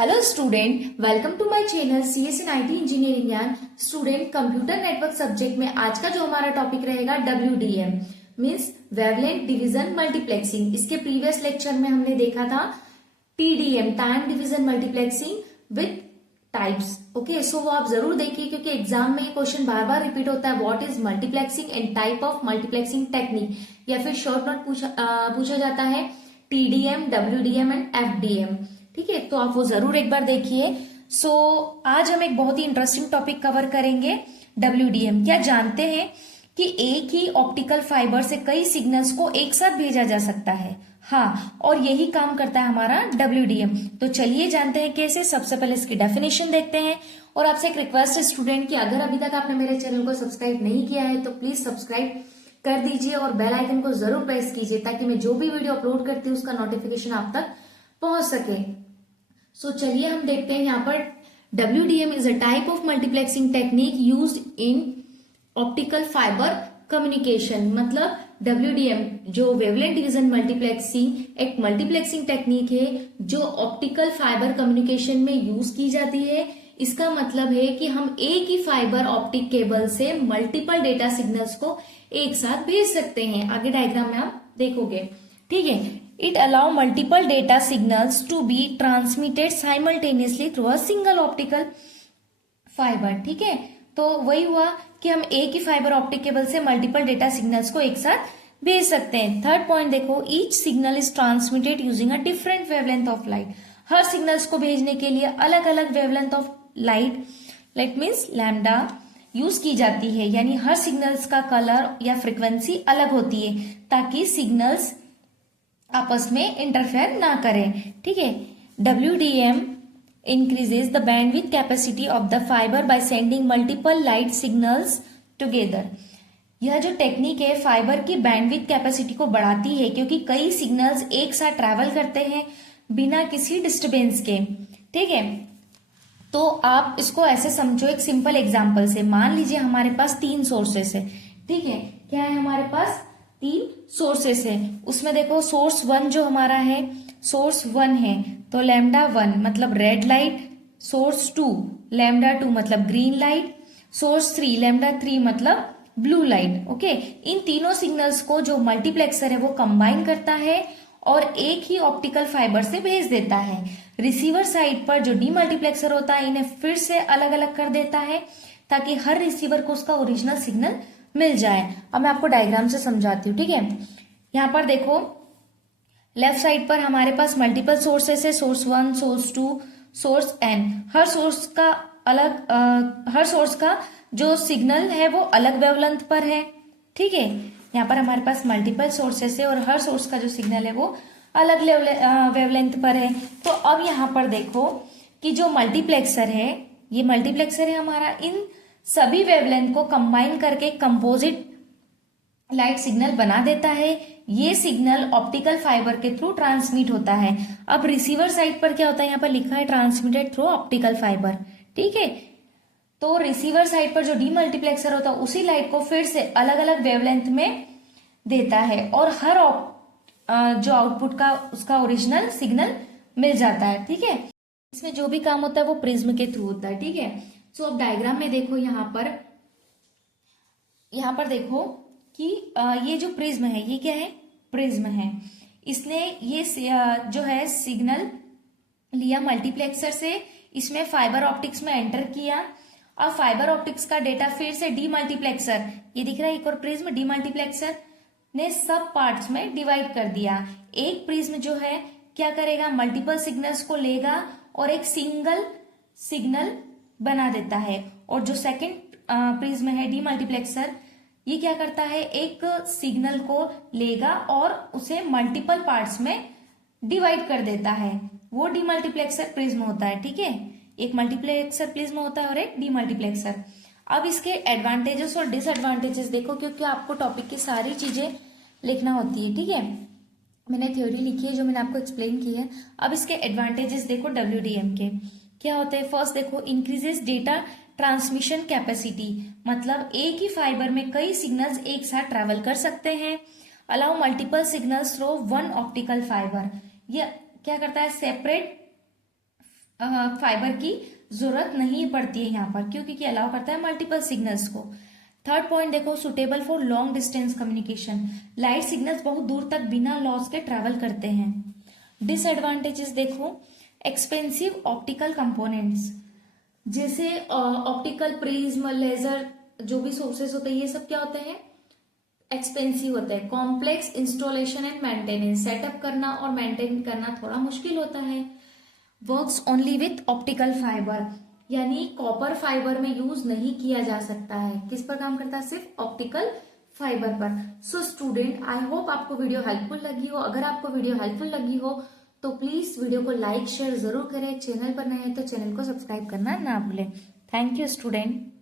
Hello student, welcome to my channel CS in IT engineering Gyan. Student, computer network subject में आज का जो हमारा टॉपिक रहेगा WDM means wavelength division multiplexing. इसके प्रीवियस लेक्चर में हमने देखा था TDM time division multiplexing with types. Okay, so वो आप जरूर देखिए क्योंकि एग्जाम में ये क्वेश्चन बार बार रिपीट होता है। What is multiplexing and type of multiplexing technique, या फिर शॉर्ट नोट पूछा जाता है TDM, WDM एंड FDM। ठीक है, तो आप वो जरूर एक बार देखिए। सो आज हम एक बहुत ही इंटरेस्टिंग टॉपिक कवर करेंगे, WDM। क्या जानते हैं कि एक ही ऑप्टिकल फाइबर से कई सिग्नल्स को एक साथ भेजा जा सकता है? हाँ, और यही काम करता है हमारा WDM। तो चलिए जानते हैं कैसे। सबसे पहले इसकी डेफिनेशन देखते हैं। और आपसे एक रिक्वेस्ट है स्टूडेंट कि अगर अभी तक आपने मेरे चैनल को सब्सक्राइब नहीं किया है तो प्लीज सब्सक्राइब कर दीजिए और बेल आइकन को जरूर प्रेस कीजिए ताकि मैं जो भी वीडियो अपलोड करती हूँ उसका नोटिफिकेशन आप तक पहुंच सके। सो चलिए हम देखते हैं यहाँ पर WDM is a type of multiplexing technique used in optical fibre communication. मतलब WDM जो वेवलेंथ डिवीजन मल्टीप्लेक्सिंग एक मल्टीप्लेक्सिंग टेक्निक है जो ऑप्टिकल फाइबर कम्युनिकेशन में यूज की जाती है। इसका मतलब है कि हम एक ही फाइबर ऑप्टिक केबल से मल्टीपल डेटा सिग्नल्स को एक साथ भेज सकते हैं। आगे डायग्राम में आप देखोगे। ठीक है, it allow multiple data signals to be transmitted simultaneously through a single optical fiber। ठीक है, तो वही हुआ कि हम एक ही फाइबर ऑप्टिक केबल से मल्टीपल डेटा सिग्नल्स को एक साथ भेज सकते हैं। थर्ड पॉइंट देखो, each signal is transmitted using a different wavelength of light. Her signals को भेजने के लिए अलग अलग wavelength of light means lambda use की जाती है। यानी हर सिग्नल्स का कलर या फ्रिक्वेंसी अलग होती है ताकि सिग्नल्स आपस में इंटरफेयर ना करें। ठीक है, WDM increases the bandwidth capacity of the fiber by sending multiple light signals together। यह जो टेक्निक है फाइबर की बैंडविड्थ कैपेसिटी को बढ़ाती है क्योंकि कई सिग्नल्स एक साथ ट्रैवल करते हैं बिना किसी डिस्टरबेंस के। ठीक है, तो आप इसको ऐसे समझो एक सिंपल एग्जांपल से। मान लीजिए हमारे पास 3 सोर्सेस है। ठीक है, क्या है हमारे पास 3 सोर्सेस है। उसमें देखो सोर्स 1 जो हमारा है, सोर्स 1 है तो लैम्डा 1 मतलब रेड लाइट, सोर्स 2 लैम्डा 2 मतलब ग्रीन लाइट, सोर्स 3 लैम्डा 3 मतलब ब्लू लाइट। ओके, इन तीनों सिग्नल्स को जो मल्टीप्लेक्सर है वो कंबाइन करता है और एक ही ऑप्टिकल फाइबर से भेज देता है। रिसीवर साइड पर जो डीमल्टीप्लेक्सर होता है इन्हें फिर से अलग अलग कर देता है ताकि हर रिसीवर को उसका ओरिजिनल सिग्नल मिल जाए। अब मैं आपको डायग्राम से समझाती हूँ। ठीक है, यहाँ पर देखो लेफ्ट साइड पर हमारे पास मल्टीपल सोर्सेस है, सोर्स 1, सोर्स 2, सोर्स n। हर सोर्स का जो सिग्नल है वो अलग वेवलेंथ पर है। ठीक है, यहाँ पर हमारे पास मल्टीपल सोर्सेस है और हर सोर्स का जो सिग्नल है वो अलग वेवलेंथ पर है। तो अब यहाँ पर देखो कि जो मल्टीप्लेक्सर है, ये मल्टीप्लेक्सर है हमारा, इन सभी वेवलेंथ को कंबाइन करके कंपोजिट लाइट सिग्नल बना देता है। ये सिग्नल ऑप्टिकल फाइबर के थ्रू ट्रांसमिट होता है। अब रिसीवर साइड पर क्या होता है, यहाँ पर लिखा है ट्रांसमिटेड थ्रू ऑप्टिकल फाइबर। ठीक है, तो रिसीवर साइड पर जो डीमल्टीप्लेक्सर होता है उसी लाइट को फिर से अलग अलग वेवलेंथ में देता है और हर जो आउटपुट का उसका ओरिजिनल सिग्नल मिल जाता है। ठीक है, इसमें जो भी काम होता है वो प्रिज्म के थ्रू होता है। ठीक है, सो अब डायग्राम में देखो, यहाँ पर देखो कि ये जो प्रिज्म है ये क्या है, प्रिज्म है। इसने ये जो है सिग्नल लिया मल्टीप्लेक्सर से, इसमें फाइबर ऑप्टिक्स में एंटर किया। अब फाइबर ऑप्टिक्स का डेटा फिर से डीमल्टीप्लेक्सर, ये दिख रहा है एक और प्रिज्म, डीमल्टीप्लेक्सर ने सब पार्ट्स में डिवाइड कर दिया। एक प्रिज्म जो है क्या करेगा, मल्टीपल सिग्नल्स को लेगा और एक सिंगल सिग्नल बना देता है। और जो सेकंड प्रिज्म है डीमल्टीप्लेक्सर, ये क्या करता है, एक सिग्नल को लेगा और उसे मल्टीपल पार्ट्स में डिवाइड कर देता है। वो डीमल्टीप्लेक्सर प्रिज्म होता है। ठीक है, एक मल्टीप्लेक्सर प्रिज्म होता है और एक डीमल्टीप्लेक्सर। अब इसके एडवांटेजेस और डिसएडवांटेजेस देखो क्योंकि आपको टॉपिक की सारी चीजें लिखना होती है। ठीक है, मैंने थ्योरी लिखी है जो मैंने आपको एक्सप्लेन की है। अब इसके एडवांटेजेस देखो WDM के क्या होते हैं। फर्स्ट देखो, इंक्रीजेस डेटा ट्रांसमिशन कैपेसिटी, मतलब एक ही फाइबर में कई सिग्नल्स एक साथ ट्रेवल कर सकते हैं। Allow multiple signals through one optical fibre, ये क्या करता है, सेपरेट फाइबर की जरूरत नहीं पड़ती है यहाँ पर, क्योंकि अलाउ करता है मल्टीपल सिग्नल्स को। थर्ड पॉइंट देखो, suitable for long distance communication, light signals बहुत दूर तक बिना लॉस के ट्रैवल करते हैं। डिसएडवांटेजेस देखो, एक्सपेंसिव ऑप्टिकल कंपोनेंट्स, जैसे ऑप्टिकल प्रिज्म, लेजर, जो भी सोर्सेस होते हैं ये सब क्या होते हैं, एक्सपेंसिव होता है। Complex installation and maintenance, setup करना और मेंटेन करना थोड़ा मुश्किल होता है। Works only with optical fibre, यानी कॉपर फाइबर में यूज नहीं किया जा सकता है। किस पर काम करता है, सिर्फ ऑप्टिकल फाइबर पर। सो स्टूडेंट, आई होप आपको वीडियो हेल्पफुल लगी हो। अगर आपको वीडियो हेल्पफुल लगी हो तो प्लीज वीडियो को लाइक शेयर जरूर करें। चैनल पर नए हैं तो चैनल को सब्सक्राइब करना ना भूलें। Thank you student.